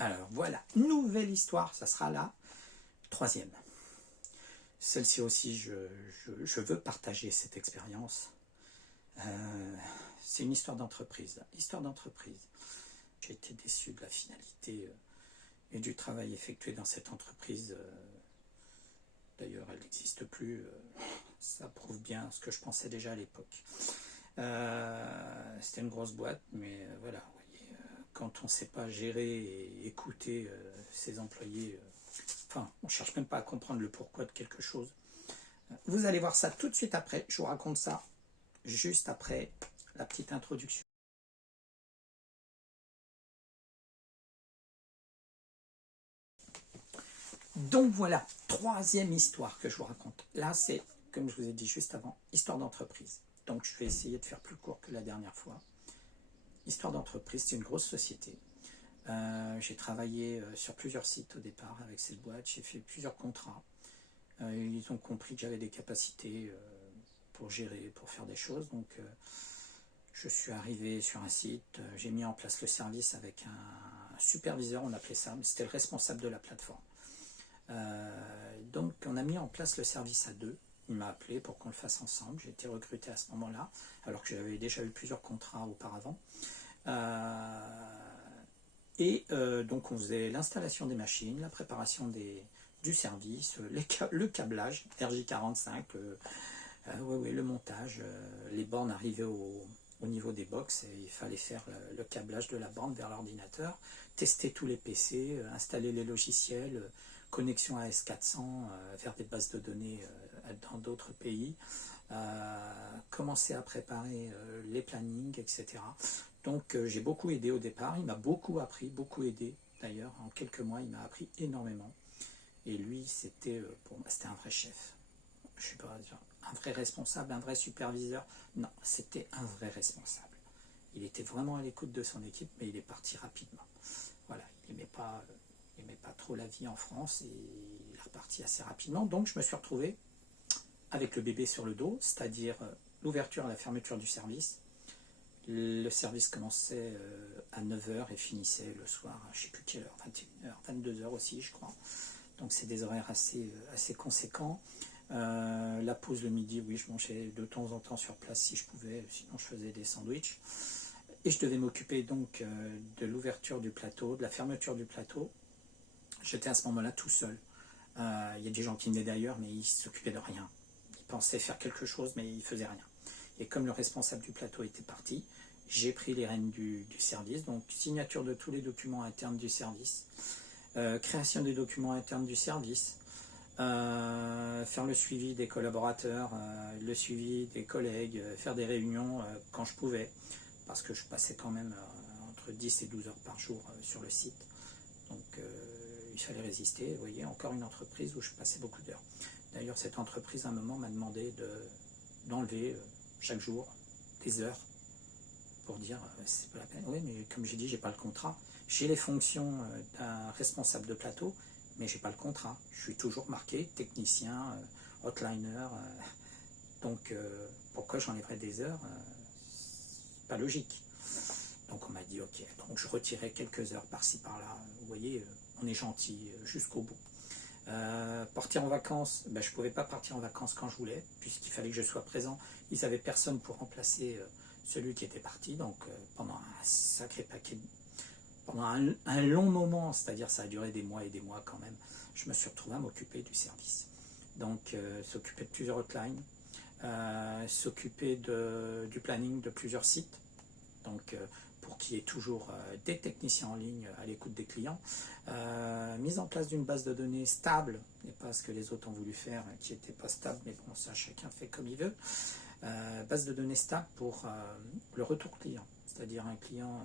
Alors voilà, nouvelle histoire, ça sera la troisième. Celle-ci aussi, je veux partager cette expérience. C'est une histoire d'entreprise. Histoire d'entreprise. J'ai été déçu de la finalité et du travail effectué dans cette entreprise. D'ailleurs, elle n'existe plus. Ça prouve bien ce que je pensais déjà à l'époque. C'était une grosse boîte, mais voilà, vous voyez, quand on ne sait pas gérer et écouter ses employés, enfin, on ne cherche même pas à comprendre le pourquoi de quelque chose. Vous allez voir ça tout de suite après. Je vous raconte ça juste après la petite introduction. Donc voilà, troisième histoire que je vous raconte. Là, c'est, comme je vous ai dit juste avant, histoire d'entreprise. Donc je vais essayer de faire plus court que la dernière fois. Histoire d'entreprise, c'est une grosse société. J'ai travaillé sur plusieurs sites au départ avec cette boîte. J'ai fait plusieurs contrats. Ils ont compris que j'avais des capacités pour gérer, pour faire des choses. Donc je suis arrivé sur un site, j'ai mis en place le service avec un superviseur, on appelait ça, mais c'était le responsable de la plateforme. Donc on a mis en place le service à deux. Il m'a appelé pour qu'on le fasse ensemble. J'ai été recruté à ce moment-là, alors que j'avais déjà eu plusieurs contrats auparavant. Donc on faisait l'installation des machines, la préparation du service, le câblage, RJ45, le montage, les bornes arrivaient au niveau des box et il fallait faire le câblage de la borne vers l'ordinateur, tester tous les PC, installer les logiciels, connexion à S400 vers des bases de données dans d'autres pays, commencer à préparer les plannings, etc. Donc j'ai beaucoup aidé au départ, il m'a beaucoup appris, beaucoup aidé d'ailleurs, en quelques mois il m'a appris énormément. Et lui, c'était pour moi, c'était un vrai chef. Je suis pas un vrai responsable, un vrai superviseur. Non, c'était un vrai responsable. Il était vraiment à l'écoute de son équipe, mais il est parti rapidement. Voilà, il n'aimait pas trop la vie en France et il est reparti assez rapidement. Donc je me suis retrouvé avec le bébé sur le dos, c'est-à-dire l'ouverture et la fermeture du service. Le service commençait à 9h et finissait le soir, je ne sais plus quelle heure, 21h, 22h aussi, je crois. Donc c'est des horaires assez conséquents. La pause le midi, oui, je mangeais de temps en temps sur place si je pouvais, sinon je faisais des sandwichs. Et je devais m'occuper donc de l'ouverture du plateau, de la fermeture du plateau. J'étais à ce moment-là tout seul. Il y a des gens qui venaient d'ailleurs, mais ils ne s'occupaient de rien. Ils pensaient faire quelque chose, mais ils ne faisaient rien. Et comme le responsable du plateau était parti, j'ai pris les rênes du service, donc signature de tous les documents internes du service, création des documents internes du service, faire le suivi des collaborateurs, le suivi des collègues, faire des réunions quand je pouvais, parce que je passais quand même entre 10 et 12 heures par jour sur le site. Donc il fallait résister. Vous voyez, encore une entreprise où je passais beaucoup d'heures. D'ailleurs, cette entreprise, à un moment, m'a demandé d'enlever chaque jour des heures pour dire c'est pas la peine. Oui, mais comme j'ai dit, j'ai pas le contrat. J'ai les fonctions d'un responsable de plateau, mais j'ai pas le contrat. Je suis toujours marqué technicien, hotliner. Donc pourquoi j'enlèverais des heures c'est pas logique. Donc on m'a dit ok. Donc je retirais quelques heures par-ci par-là. Vous voyez, on est gentil jusqu'au bout. Partir en vacances, ben, je ne pouvais pas partir en vacances quand je voulais, puisqu'il fallait que je sois présent. Ils n'avaient personne pour remplacer celui qui était parti, donc pendant un sacré paquet, pendant un long moment, c'est-à-dire ça a duré des mois et des mois quand même, je me suis retrouvé à m'occuper du service. Donc s'occuper de plusieurs hotlines, s'occuper du planning de plusieurs sites, donc pour qu'il y ait toujours des techniciens en ligne à l'écoute des clients, mise en place d'une base de données stable, et pas ce que les autres ont voulu faire, qui n'était pas stable, mais bon, ça chacun fait comme il veut, base de données stable pour le retour client, c'est-à-dire un client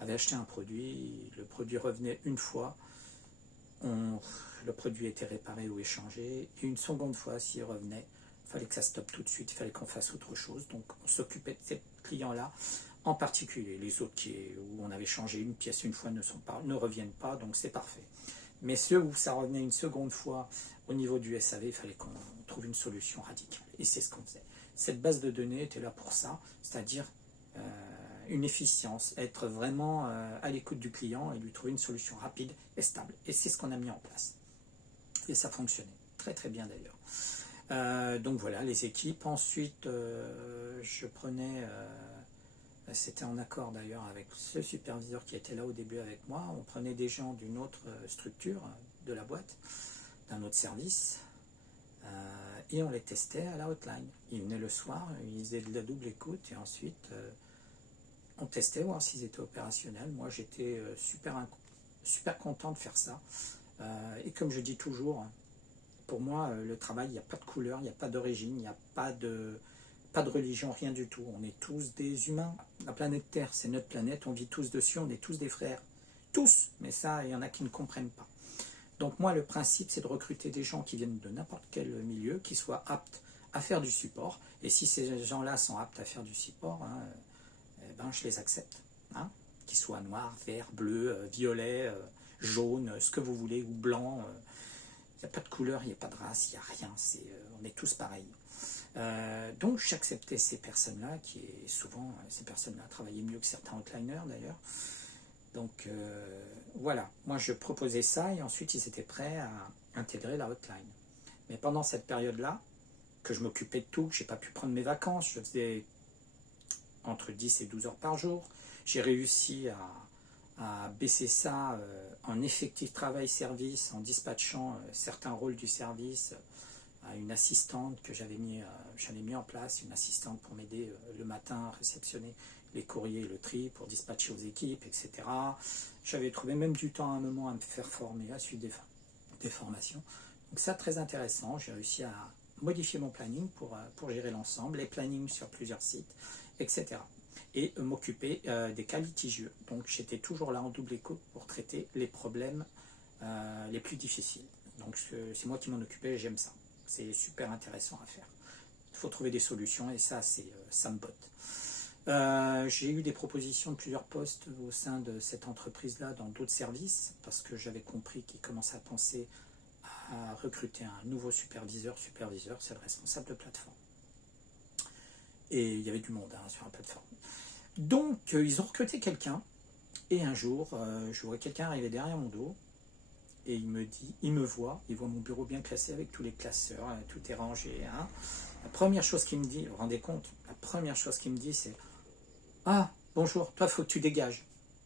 avait acheté un produit, le produit revenait une fois, le produit était réparé ou échangé, et une seconde fois, s'il revenait, il fallait que ça stoppe tout de suite, il fallait qu'on fasse autre chose, donc on s'occupait de ces clients-là, en particulier. Les autres où on avait changé une pièce une fois ne reviennent pas, donc c'est parfait. Mais ceux où ça revenait une seconde fois au niveau du SAV, il fallait qu'on trouve une solution radicale. Et c'est ce qu'on faisait. Cette base de données était là pour ça, c'est-à-dire une efficience, être vraiment à l'écoute du client et lui trouver une solution rapide et stable. Et c'est ce qu'on a mis en place. Et ça fonctionnait très très bien d'ailleurs. Donc voilà, les équipes. Ensuite, je prenais, c'était en accord d'ailleurs avec ce superviseur qui était là au début avec moi, on prenait des gens d'une autre structure de la boîte, d'un autre service, et on les testait à la hotline. Ils venaient le soir, ils faisaient de la double écoute, et ensuite on testait, voir s'ils étaient opérationnels. Moi j'étais super content de faire ça. Et comme je dis toujours, pour moi le travail, il n'y a pas de couleur, il n'y a pas d'origine, il n'y a pas de religion, rien du tout. On est tous des humains. La planète Terre, c'est notre planète, on vit tous dessus, on est tous des frères. Tous, mais ça, il y en a qui ne comprennent pas. Donc moi, le principe, c'est de recruter des gens qui viennent de n'importe quel milieu, qui soient aptes à faire du support. Et si ces gens-là sont aptes à faire du support, hein, eh ben, je les accepte. Hein, qu'ils soient noirs, verts, bleus, violets, jaunes, ce que vous voulez, ou blancs. Il n'y a pas de couleur, il n'y a pas de race, il n'y a rien. On est tous pareils. Donc j'acceptais ces personnes-là, qui est souvent, ces personnes-là travaillaient mieux que certains outliners d'ailleurs. Donc voilà, moi je proposais ça et ensuite ils étaient prêts à intégrer la hotline. Mais pendant cette période-là, que je m'occupais de tout, que j'ai pas pu prendre mes vacances, je faisais entre 10 et 12 heures par jour, j'ai réussi à baisser ça en effectif travail-service, en dispatchant certains rôles du service à une assistante que j'avais mis en place, une assistante pour m'aider le matin à réceptionner les courriers et le tri, pour dispatcher aux équipes, etc. J'avais trouvé même du temps à un moment à me faire former, à suivre des formations. Donc ça, très intéressant. J'ai réussi à modifier mon planning pour gérer l'ensemble, les plannings sur plusieurs sites, etc. Et m'occuper des cas litigieux. Donc j'étais toujours là en double écoute pour traiter les problèmes les plus difficiles. Donc c'est moi qui m'en occupais et j'aime ça. C'est super intéressant à faire. Il faut trouver des solutions et ça, ça me botte. J'ai eu des propositions de plusieurs postes au sein de cette entreprise-là dans d'autres services parce que j'avais compris qu'ils commençaient à penser à recruter un nouveau superviseur. Superviseur, c'est le responsable de plateforme. Et il y avait du monde sur la plateforme. Donc, ils ont recruté quelqu'un et un jour, je vois quelqu'un arriver derrière mon dos. Et il me voit, il voit mon bureau bien classé avec tous les classeurs, tout est rangé. Hein. La première chose qu'il me dit, vous vous rendez compte, la première chose qu'il me dit, c'est « Ah, bonjour, toi, faut que tu dégages. »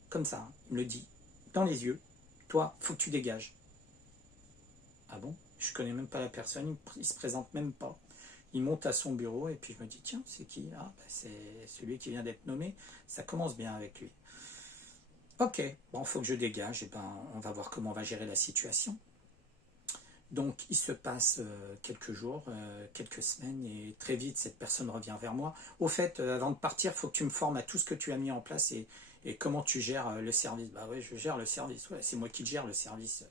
Comme ça, hein, il me le dit, dans les yeux. « Toi, faut que tu dégages. » Ah bon? Je connais même pas la personne, il se présente même pas. Il monte à son bureau et puis je me dis « Tiens, c'est qui? Ah, bah, c'est celui qui vient d'être nommé. Ça commence bien avec lui. » Ok, bon, il faut que je dégage, et ben, on va voir comment on va gérer la situation. Donc, il se passe quelques jours, quelques semaines, et très vite, cette personne revient vers moi. Au fait, avant de partir, il faut que tu me formes à tout ce que tu as mis en place et comment tu gères le service. Bah oui, je gère le service, ouais, c'est moi qui gère le service.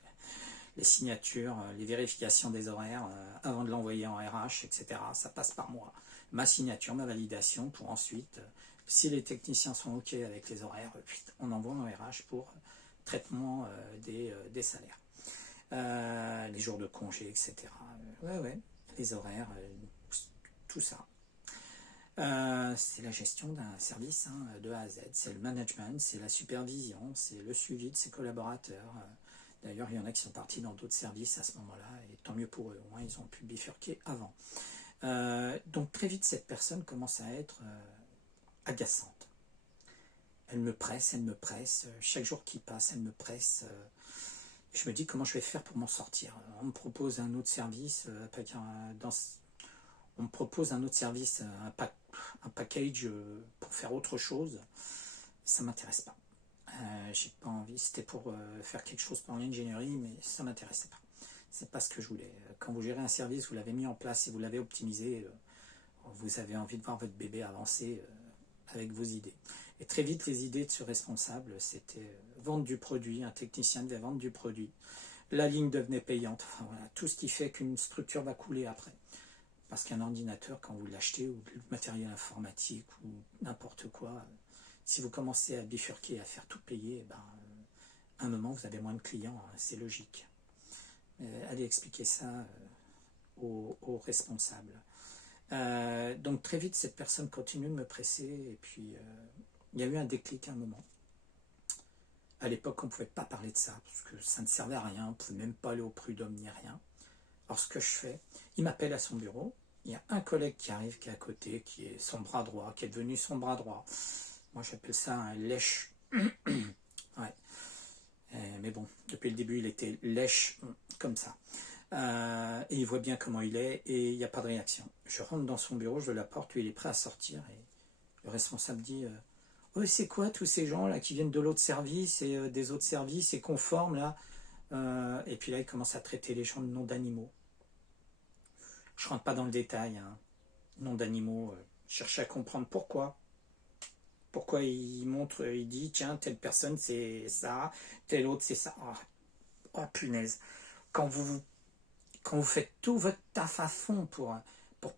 Les signatures, les vérifications des horaires, avant de l'envoyer en RH, etc. Ça passe par moi. Ma signature, ma validation, pour ensuite... Si les techniciens sont OK avec les horaires, on envoie en RH pour traitement des salaires. Les jours de congé, etc. Ouais, les horaires, tout ça. C'est la gestion d'un service de A à Z. C'est le management, c'est la supervision, c'est le suivi de ses collaborateurs. D'ailleurs, il y en a qui sont partis dans d'autres services à ce moment-là, et tant mieux pour eux, au moins ils ont pu bifurquer avant. Donc très vite, cette personne commence à être... agaçante. Elle me presse, chaque jour qui passe, elle me presse. Je me dis comment je vais faire pour m'en sortir. On me propose un autre service, on me propose un autre service, un package pour faire autre chose. Ça ne m'intéresse pas. J'ai pas envie, c'était pour faire quelque chose pour l'ingénierie, mais ça ne m'intéressait pas. C'est pas ce que je voulais. Quand vous gérez un service, vous l'avez mis en place et vous l'avez optimisé, vous avez envie de voir votre bébé avancer avec vos idées. Et très vite, les idées de ce responsable, c'était vendre du produit, un technicien devait vendre du produit, la ligne devenait payante, enfin voilà, tout ce qui fait qu'une structure va couler après. Parce qu'un ordinateur, quand vous l'achetez, ou du matériel informatique, ou n'importe quoi, si vous commencez à bifurquer, à faire tout payer, à un moment, vous avez moins de clients, c'est logique. Allez expliquer ça aux responsables. Donc très vite, cette personne continue de me presser, et puis Il y a eu un déclic à un moment. À l'époque, on ne pouvait pas parler de ça, parce que ça ne servait à rien, on ne pouvait même pas aller au prud'homme ni rien. Alors ce que je fais, il m'appelle à son bureau, il y a un collègue qui arrive, qui est à côté, qui est son bras droit, qui est devenu son bras droit. Moi j'appelle ça un lèche. Ouais. Mais bon, depuis le début, il était lèche comme ça. Et il voit bien comment il est, et il n'y a pas de réaction. Je rentre dans son bureau, je la porte, lui il est prêt à sortir, et le responsable dit oh, c'est quoi tous ces gens là qui viennent de l'autre service et des autres services et conformes là et puis là il commence à traiter les gens de noms d'animaux. Je rentre pas dans le détail, hein. Noms d'animaux, je cherche à comprendre pourquoi. Pourquoi il montre, il dit tiens telle personne c'est ça, telle autre c'est ça. Oh punaise. Quand vous faites tout votre taf à fond pour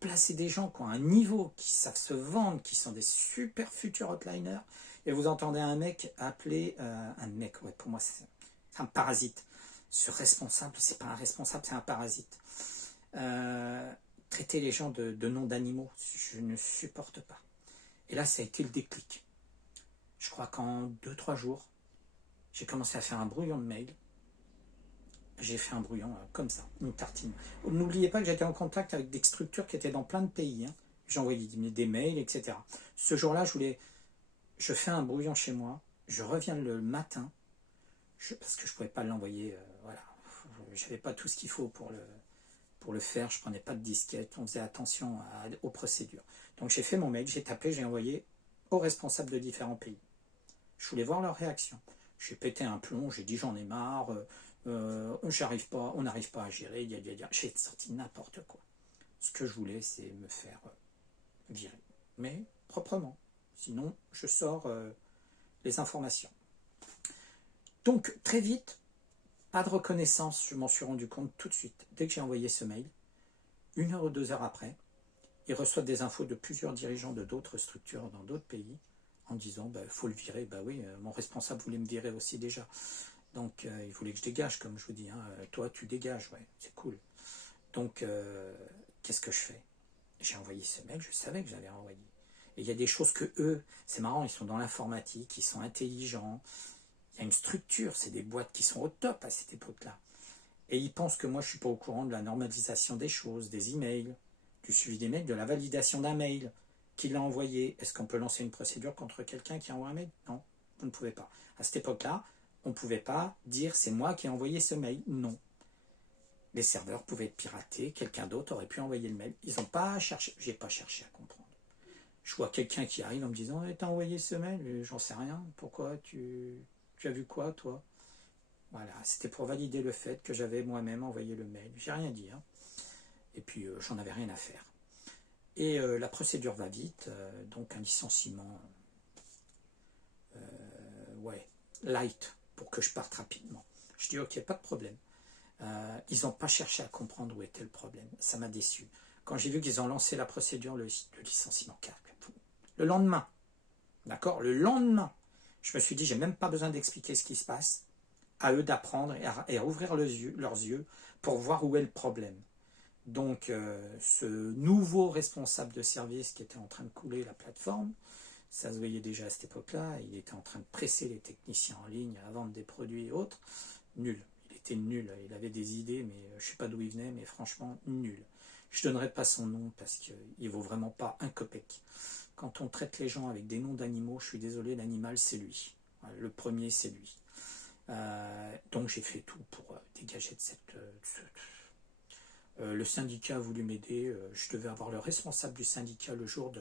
placer des gens qui ont un niveau, qui savent se vendre, qui sont des super futurs outliners, et vous entendez un mec appeler, un mec, ouais, pour moi c'est un parasite. Ce responsable, c'est pas un responsable, c'est un parasite. Traiter les gens de noms d'animaux, je ne supporte pas. Et là, ça a été le déclic. Je crois qu'en 2-3 jours, j'ai commencé à faire un brouillon de mail. J'ai fait un brouillon comme ça, une tartine. N'oubliez pas que j'étais en contact avec des structures qui étaient dans plein de pays. Hein. J'ai envoyé des mails, etc. Ce jour-là, je fais un brouillon chez moi. Je reviens le matin, parce que je ne pouvais pas l'envoyer. Voilà, j'avais pas tout ce qu'il faut pour le faire. Je ne prenais pas de disquette. On faisait attention aux procédures. Donc j'ai fait mon mail, j'ai tapé, j'ai envoyé aux responsables de différents pays. Je voulais voir leur réaction. J'ai pété un plomb, j'ai dit j'en ai marre. On n'arrive pas à gérer, j'ai sorti n'importe quoi. Ce que je voulais, c'est me faire virer, mais proprement. Sinon, je sors les informations. Donc, très vite, pas de reconnaissance, je m'en suis rendu compte tout de suite. Dès que j'ai envoyé ce mail, 1 heure ou 2 heures après, ils reçoivent des infos de plusieurs dirigeants de d'autres structures dans d'autres pays en disant faut le virer. Oui, mon responsable voulait me virer aussi déjà. Donc, il voulait que je dégage, comme je vous dis. Hein. Toi, tu dégages, ouais, c'est cool. Donc, qu'est-ce que je fais? J'ai envoyé ce mail, je savais que j'allais envoyer. Et il y a des choses que eux, c'est marrant, ils sont dans l'informatique, ils sont intelligents. Il y a une structure, c'est des boîtes qui sont au top à cette époque-là. Et ils pensent que moi, je ne suis pas au courant de la normalisation des choses, des emails, du suivi des mails, de la validation d'un mail. Qui l'a envoyé? Est-ce qu'on peut lancer une procédure contre quelqu'un qui envoie un mail? Non, vous ne pouvez pas. À cette époque-là, on ne pouvait pas dire c'est moi qui ai envoyé ce mail. Non. Les serveurs pouvaient être piratés, quelqu'un d'autre aurait pu envoyer le mail. Ils n'ont pas cherché, j'ai pas cherché à comprendre. Je vois quelqu'un qui arrive en me disant t'as envoyé ce mail? J'en sais rien. Pourquoi tu as vu quoi toi? Voilà, c'était pour valider le fait que j'avais moi-même envoyé le mail. J'ai rien dit. Hein. Et puis j'en avais rien à faire. Et la procédure va vite, donc un licenciement light pour que je parte rapidement. Je dis ok, pas de problème. Ils n'ont pas cherché à comprendre où était le problème. Ça m'a déçu. Quand j'ai vu qu'ils ont lancé la procédure, le licenciement, le lendemain, d'accord, le lendemain, je me suis dit, j'ai même pas besoin d'expliquer ce qui se passe, à eux d'apprendre et à ouvrir leurs yeux pour voir où est le problème. Donc, ce nouveau responsable de service qui était en train de couler la plateforme, ça se voyait déjà à cette époque-là, il était en train de presser les techniciens en ligne à vendre des produits et autres. Nul. Il était nul. Il avait des idées, mais je ne sais pas d'où il venait, mais franchement, nul. Je ne donnerai pas son nom parce qu'il ne vaut vraiment pas un copec. Quand on traite les gens avec des noms d'animaux, je suis désolé, l'animal, c'est lui. Le premier, c'est lui. Donc, j'ai fait tout pour dégager de cette... le syndicat a voulu m'aider. Je devais avoir le responsable du syndicat le jour de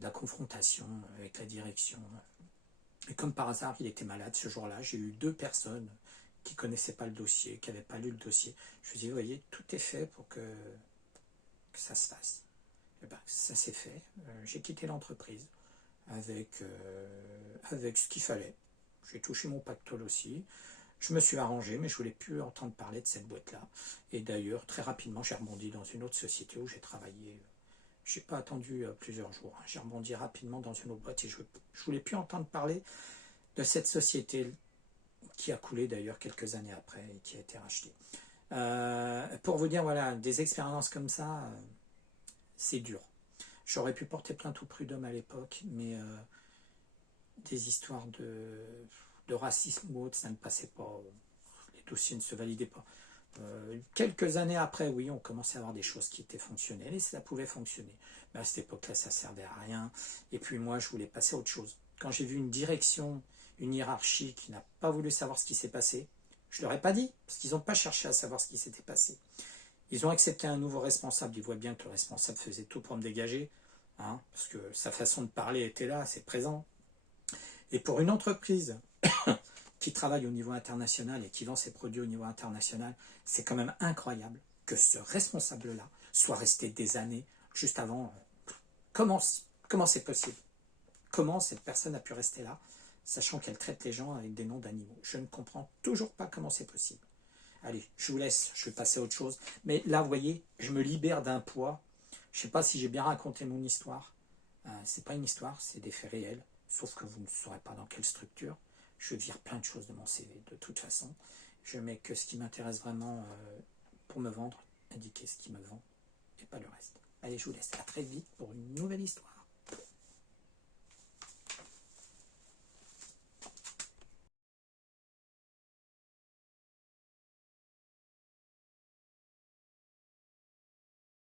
la confrontation avec la direction. Et comme par hasard, il était malade ce jour-là. J'ai eu 2 personnes qui ne connaissaient pas le dossier, qui n'avaient pas lu le dossier. Je me suis dit, vous voyez, tout est fait pour que ça se fasse. Et ça s'est fait. J'ai quitté l'entreprise avec ce qu'il fallait. J'ai touché mon pactole aussi. Je me suis arrangé, mais je ne voulais plus entendre parler de cette boîte-là. Et d'ailleurs, très rapidement, j'ai rebondi dans une autre société où j'ai travaillé. Je n'ai pas attendu plusieurs jours. J'ai rebondi rapidement dans une autre boîte et je ne voulais plus entendre parler de cette société qui a coulé d'ailleurs quelques années après et qui a été rachetée. Pour vous dire, voilà, des expériences comme ça, c'est dur. J'aurais pu porter plainte au prud'homme à l'époque, mais des histoires de racisme ou autre, ça ne passait pas. Les dossiers ne se validaient pas. Quelques années après, oui, on commençait à avoir des choses qui étaient fonctionnelles et ça pouvait fonctionner. Mais à cette époque-là, ça ne servait à rien. Et puis moi, je voulais passer à autre chose. Quand j'ai vu une direction, une hiérarchie qui n'a pas voulu savoir ce qui s'est passé, je ne leur ai pas dit, parce qu'ils n'ont pas cherché à savoir ce qui s'était passé. Ils ont accepté un nouveau responsable. Ils voient bien que le responsable faisait tout pour me dégager, hein, parce que sa façon de parler était là, c'est présent. Et pour une entreprise qui travaille au niveau international et qui vend ses produits au niveau international, c'est quand même incroyable que ce responsable-là soit resté des années juste avant. Comment c'est possible? Comment cette personne a pu rester là, sachant qu'elle traite les gens avec des noms d'animaux? Je ne comprends toujours pas comment c'est possible. Allez, je vous laisse, je vais passer à autre chose. Mais là, vous voyez, je me libère d'un poids. Je ne sais pas si j'ai bien raconté mon histoire. C'est pas une histoire, c'est des faits réels. Sauf que vous ne saurez pas dans quelle structure. Je vire plein de choses de mon CV, de toute façon. Je mets que ce qui m'intéresse vraiment pour me vendre, indiquer ce qui me vend, et pas le reste. Allez, je vous laisse. À très vite pour une nouvelle histoire.